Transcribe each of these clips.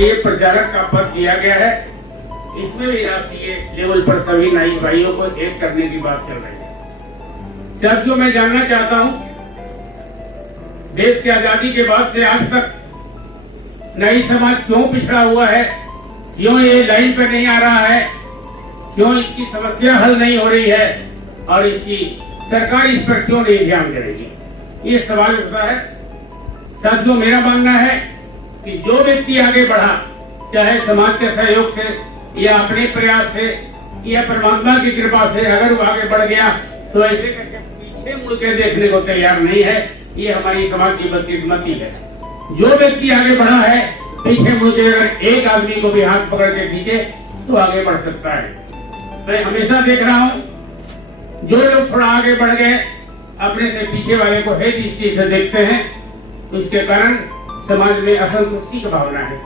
ये प्रचारक का पद दिया गया है, इसमें भी राष्ट्रीय लेवल पर सभी नाई भाइयों को एक करने की बात चल रही है। साथियों, मैं जानना चाहता हूं, देश की आजादी के बाद से आज तक नाई समाज क्यों पिछड़ा हुआ है, क्यों ये लाइन पर नहीं आ रहा है, क्यों इसकी समस्या हल नहीं हो रही है और इसकी सरकार इस पर क्यों नहीं ध्यान दे रही है, ये सवाल उठता है। साथियों, मेरा मानना है कि जो व्यक्ति आगे बढ़ा, चाहे समाज के सहयोग से या अपने प्रयास से या परमात्मा की कृपा से, अगर वो आगे बढ़ गया तो ऐसे करके पीछे मुड़ के देखने को तैयार नहीं है। ये हमारी समाज की बदकिस्मती है। जो व्यक्ति आगे बढ़ा है, पीछे मुड़ के अगर एक आदमी को भी हाथ पकड़ के खींचे तो आगे बढ़ सकता है। मैं हमेशा देख रहा हूँ, जो लोग थोड़ा आगे बढ़ गए अपने से पीछे वाले को हे दृष्टि से देखते हैं, उसके कारण समाज में असंतुष्टि की भावना है।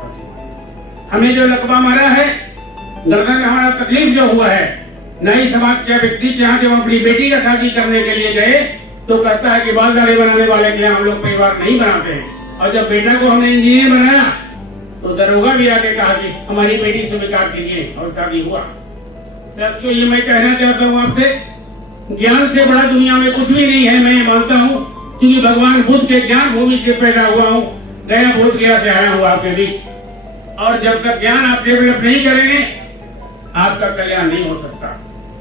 हमें जो लकवा मारा है, गर्दन में हमारा तकलीफ जो हुआ है, नई समाज के व्यक्ति के यहाँ जब अपनी बेटी का शादी करने के लिए गए तो कहता है कि बाल दाढ़ी बनाने वाले के लिए हम लोग परिवार नहीं बनाते हैं, और जब बेटा को हमने इंजीनियर बनाया तो दरोगा भी आके कहा कि हमारी बेटी से स्वीकार कीजिए, और शादी हुआ। साथियों, ये मैं कहना चाहता हूँ आपसे, ज्ञान से बड़ा दुनिया में कुछ भी नहीं है। मैं ये मानता हूँ, क्योंकि भगवान बुद्ध के ज्ञान भूमि से पैदा हुआ हूँ, गया बोध गया से आया हूँ आपके बीच, और जब तक ज्ञान आप डेवलप नहीं करेंगे आपका कल्याण नहीं हो सकता।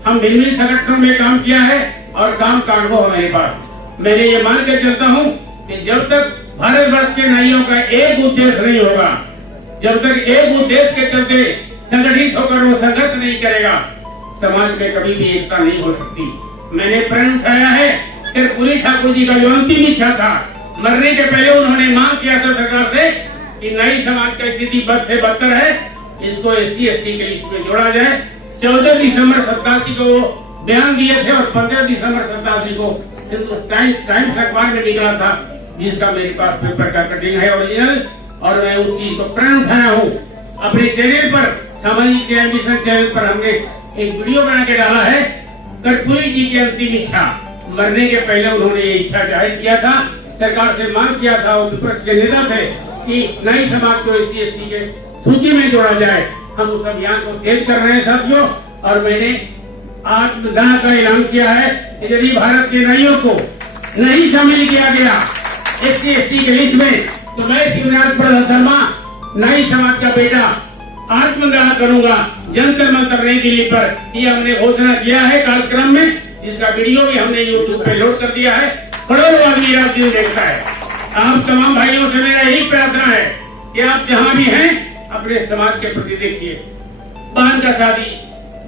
हम भिन्न संगठनों में काम किया है और काम का अनुभव मेरे पास। मैंने ये मान के चलता हूँ कि जब तक भारतवर्ष के नाइयों का एक उद्देश्य नहीं होगा, जब तक एक उद्देश्य के चलते संगठित होकर वो संघर्ष नहीं करेगा, समाज में कभी भी एकता नहीं हो सकती। मैंने प्रण उठाया है कि पुरी ठाकुर जी का जो अंतिम इच्छा था, मरने के पहले उन्होंने मांग किया था सरकार से कि नई समाज का स्थिति बद से बदतर है, इसको SC ST के लिस्ट में जोड़ा जाए। 14 दिसंबर 87 को बयान दिए थे और 15 दिसंबर 87 को टाइम्स अखबार में निकला था, जिसका मेरे पास पेपर का कटिंग है ओरिजिनल, और मैं उस चीज को प्रण उठाया हूँ। अपने चैनल पर, सामाजिक मिशन चैनल पर हमने एक वीडियो बना के डाला है। कर्पूरी जी की अंतिम इच्छा, मरने के पहले उन्होंने ये इच्छा जाहिर किया था, सरकार से मांग किया था, और विपक्ष के नेता थे कि नई समाज को SC ST के सूची में जोड़ा जाए। हम उस अभियान को तेज कर रहे हैं साथियों, और मैंने आत्मदाह का ऐलान किया है कि यदि भारत के नाइयों को नहीं शामिल किया गया SC ST के लिस्ट में, तो मैं शिवराज प्रसाद शर्मा, नाई समाज का बेटा, आत्मदाह करूंगा जंतर मंतर नई दिल्ली पर। ये हमने घोषणा किया है कार्यक्रम में, जिसका वीडियो भी हमने YouTube पे लोड कर दिया है। करोड़ों आदमी राज्य देखता है। आप तमाम भाइयों से मेरा यही प्रार्थना है कि आप जहाँ भी हैं अपने समाज के प्रति देखिए। बहन का शादी,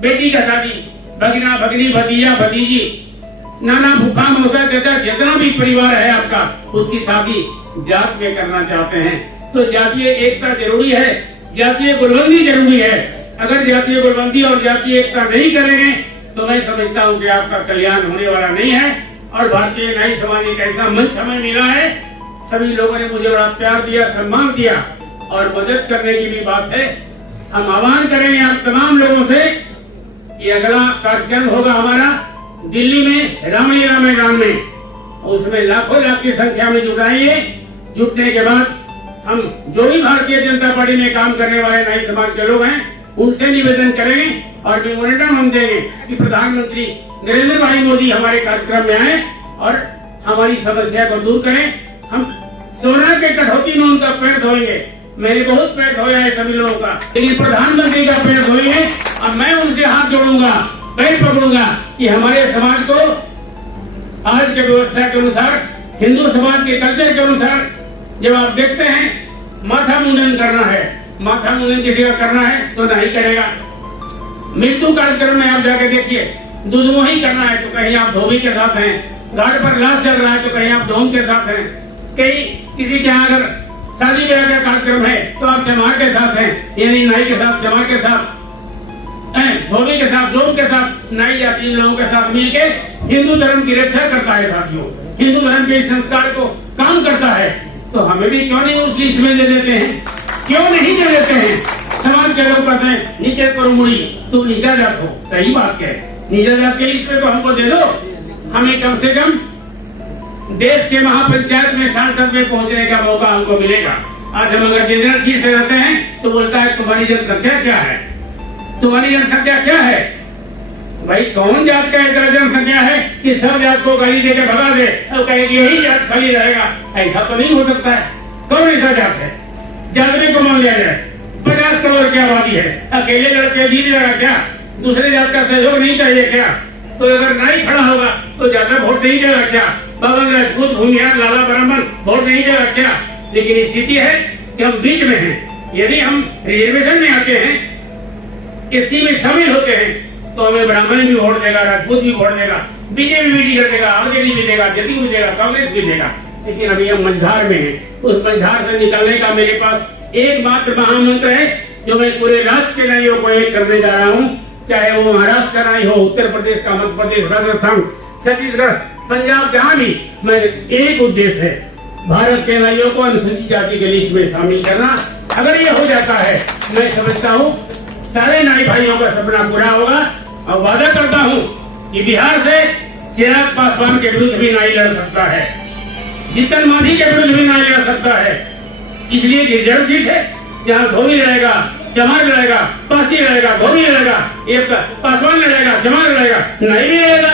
बेटी का शादी, भगना भगनी, भतीजा भतीजी, नाना फूफा मौसा चाचा, जितना भी परिवार है आपका, उसकी शादी जात में करना चाहते हैं तो जातीय एकता जरूरी है, जातीय गुलबंदी जरूरी है। अगर जातीय गुलबंदी और जातीय एकता नहीं करेंगे तो मैं समझता हूँ कि आपका कल्याण होने वाला नहीं है। और भारतीय नाई समाज एक ऐसा मंच हमें मिला है, सभी लोगों ने मुझे बड़ा प्यार दिया, सम्मान दिया और मदद करने की भी बात है। हम आह्वान करेंगे आप तमाम लोगों से कि अगला कार्यक्रम होगा हमारा दिल्ली में रामलीला मैदान में, उसमें लाखों लाख की संख्या में जुटाएंगे। जुटने के बाद हम जो भी भारतीय जनता पार्टी में काम करने वाले नाई समाज के लोग हैं उनसे निवेदन करेंगे और मेमोरेंडम हम देंगे कि प्रधानमंत्री नरेंद्र भाई मोदी हमारे कार्यक्रम में आए और हमारी समस्या को दूर करें। हम सोना के कटौती में उनका पैर धोएंगे। मैंने बहुत पैर धोया है सभी लोगों का, लेकिन प्रधानमंत्री का पैर धोएंगे और जोड़ूंगा, पैर पकड़ूंगा कि हमारे समाज को आज के व्यवस्था के अनुसार, हिंदू समाज के कल्चर के अनुसार, जब आप देखते हैं माथा मुंडन करना है, माथा मुंडन किसी का करना है तो नहीं करेगा। मृत्यु कार्यक्रम में आप जाके देखिए, दुधमोही करना है तो कहीं आप धोबी के साथ हैं, घाट पर लाश चल रहा है तो कहीं आप ढोंग के साथ हैं, कहीं किसी के यहाँ अगर शादी ब्याह का कार्यक्रम है तो आप चमार के साथ हैं, यानी नाई के साथ, चमार के साथ, धोबी के साथ, डोम के साथ, नाई जाति लोगों के साथ मिलके हिंदू धर्म की रक्षा करता है। साथियों, हिंदू धर्म के इस संस्कार को काम करता है, तो हमें भी क्यों नहीं उस लिस्ट में दे देते हैं, क्यों नहीं दे देते हैं? समाज के लोग कहते हैं नीचे करो मुड़ी, तुम नीचा जात हो, सही बात है, नीचा जात के लिस्ट में तो हमको दे दो, हमें कम से कम देश के महापंचायत में सांसद में पहुंचने का मौका हमको मिलेगा। आज हम अगर जनरल सीट से रहते हैं तो बोलता है तुम्हारी जनसंख्या क्या है, तुम्हारी जनसंख्या क्या है? भाई कौन जात का इतना जनसंख्या है कि सब जात को गाली देकर भगा दे और कहेगी यही जात खाली रहेगा? ऐसा तो नहीं हो सकता है। कौन ऐसा जात है? जातने को मान लिया जाए, 50 करोड़ की आबादी है, अकेले लड़के जीत जाएगा क्या? दूसरे जात का सहयोग नहीं चाहिए क्या? तो अगर नहीं खड़ा होगा तो ज्यादा वोट नहीं देगा क्या? बाबन राजपूत, भूमिहार, लाला ब्राह्मण वोट नहीं देगा क्या? लेकिन स्थिति है कि हम बीच में हैं। यदि हम रिजर्वेशन में आते हैं, एससी में शामिल होते हैं, तो हमें ब्राह्मण भी वोट देगा, राजपूत भी वोट देगा, बीजेपी भी टिकट देगा, आरजेडी भी देगा, जदयू भी देगा, कांग्रेस भी देगा। लेकिन अभी हम मंझार में हैं। उस मंझार से निकलने का मेरे पास एकमात्र महामंत्र है जो मैं पूरे राष्ट्र के नाइयों को एक करने जा रहा हूँ, चाहे वो महाराष्ट्र का नाई हो, उत्तर प्रदेश का, मध्य प्रदेश, राजस्थान, छत्तीसगढ़, पंजाब, जहाँ भी, मैं एक उद्देश्य है, भारत के नाइयों को अनुसूचित जाति के लिस्ट में शामिल करना। अगर ये हो जाता है, मैं समझता हूँ सारे नाई भाइयों का सपना पूरा होगा। और वादा करता हूँ कि बिहार से चिराग पासवान के विरुद्ध भी नाई लड़ सकता है, जीतन मांझी के विरुद्ध भी नाई लड़ सकता है। इसलिए रिजर्व सीट है, जहाँ धोबी रहेगा, चमार लड़ेगा, पासी लड़ेगा, धोबी लड़ेगा, एक पासवान लड़ेगा, चमार लड़ेगा, नाई भी लड़ेगा।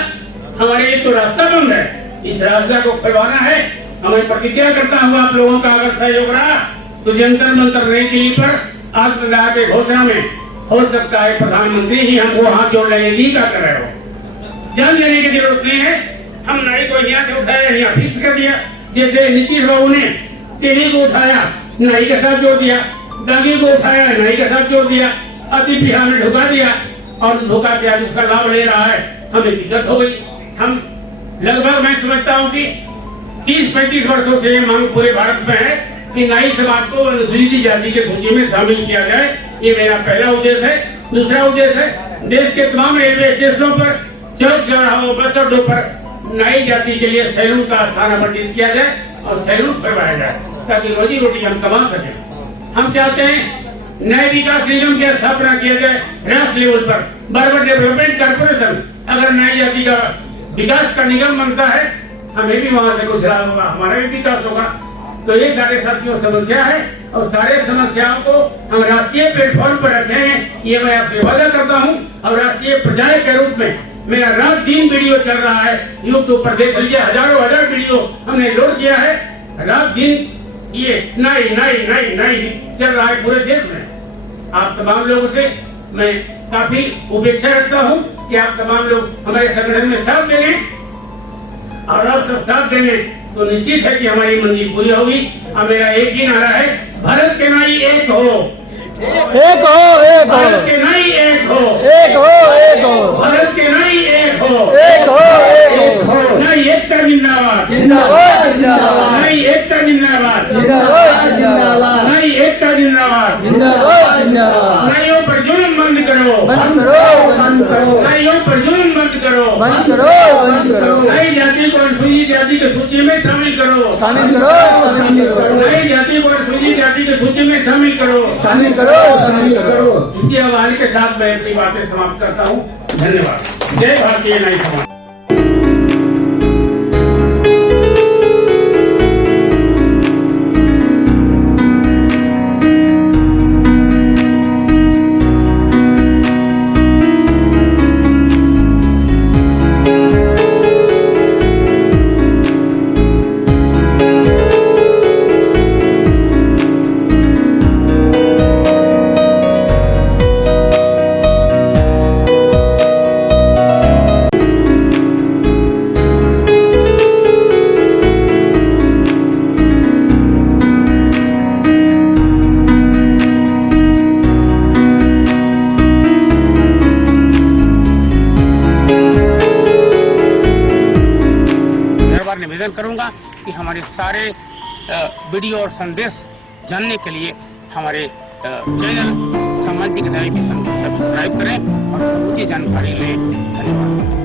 हमारे लिए तो रास्ता बंद है, इस रास्ता को खुलवाना है। हमें प्रतिज्ञा करता हूँ आप लोगों का अगर सहयोग रहा तो जंतर मंतर नई दिल्ली पर आज के घोषणा में हो सकता है प्रधानमंत्री ही हमको हाथ जोड़ लेंगे का कर रहे हो। जान लेने की जरूरत नहीं है, हम नाई को यहाँ से उठाया, यहाँ फिक्स कर दिया। जैसे नीतीश बाबू ने तेली को उठाया, नाई के साथ जोड़ दिया, दागी को उठाया, नाई के साथ जोड़ दिया, अति बिहार में ढुका दिया और धोखा दिया, उसका लाभ ले रहा है। हमें दिक्कत हो गई। हम लगभग मैं समझता हूँ कि 30-35 वर्षों से ये मांग पूरे भारत में है कि नाई समाज को अनुसूचित जाति के सूची में शामिल किया जाए। ये मेरा पहला उद्देश्य है। दूसरा उद्देश्य है देश के तमाम रेलवे स्टेशनों पर, चौक चौराहों, बस अड्डों पर नाई जाति के लिए सैलून का स्थान आवंटित किया जाए और सैलून करवाया जाए ताकि रोजी रोटी हम कमा सकें। हम चाहते हैं नए विकास निगम की स्थापना किया जाए राष्ट्र लेवल पर, बर्बर डेवलपमेंट कॉर्पोरेशन। अगर नाई जाति का विकास का निगम बनता है, हमें भी वहां से कुछ लाभ होगा, हमारा भी विकास होगा। तो ये सारे साथियों समस्या है और सारे समस्याओं को हम राष्ट्रीय प्लेटफॉर्म पर रखेंगे, ये मैं आपसे वादा करता हूँ। और राष्ट्रीय प्रचारक के रूप में मेरा रात दिन वीडियो चल रहा है, यूट्यूब पर देख लीजिए, हजारों हजार वीडियो हमने लोड किया है। रात दिन ये नाई नाई नाई नाई चल रहा है पूरे देश में। आप तमाम लोगों से मैं काफी उपेक्षा रखता हूँ कि आप तमाम लोग हमारे संगठन में साथ देंगे और आप सब साथ देंगे तो निश्चित है कि हमारी मंजिल पूरी होगी। और मेरा एक ही नारा है, भारत के नाई एक हो, एक हो, एक हो, भारत के नाई एक हो, एक हो, एक हो, भारत के नाई एक हो, एक हो, एक हो, नाई एकता जिंदाबाद, जिंदाबाद, जिंदाबाद, नाई एकता जिंदाबाद, जिंदाबाद, जिंदाबाद, नाई एकता जिंदाबाद, जिंदाबाद, जिंदाबाद। नाइयों पर जुल्म बंद करो, बंद करो, बंद करो, नाइयों पर जुल्म बंद करो, बंद करो, बंद करो, नई जाति को अनुसूचित जाति की सूची में शामिल करो, शामिल करो, शामिल करो, नई जाति को अनुसूचित जाति की सूची में शामिल करो, शामिल करो, शामिल करो। इसी आह्वान के साथ मैं अपनी बातें समाप्त करता हूँ। धन्यवाद। जय भारतीय नाई समाज। निवेदन करूंगा कि हमारे सारे वीडियो और संदेश जानने के लिए हमारे चैनल सामाजिक न्याय मिशन को सब्सक्राइब करें और समूची जानकारी लें। धन्यवाद।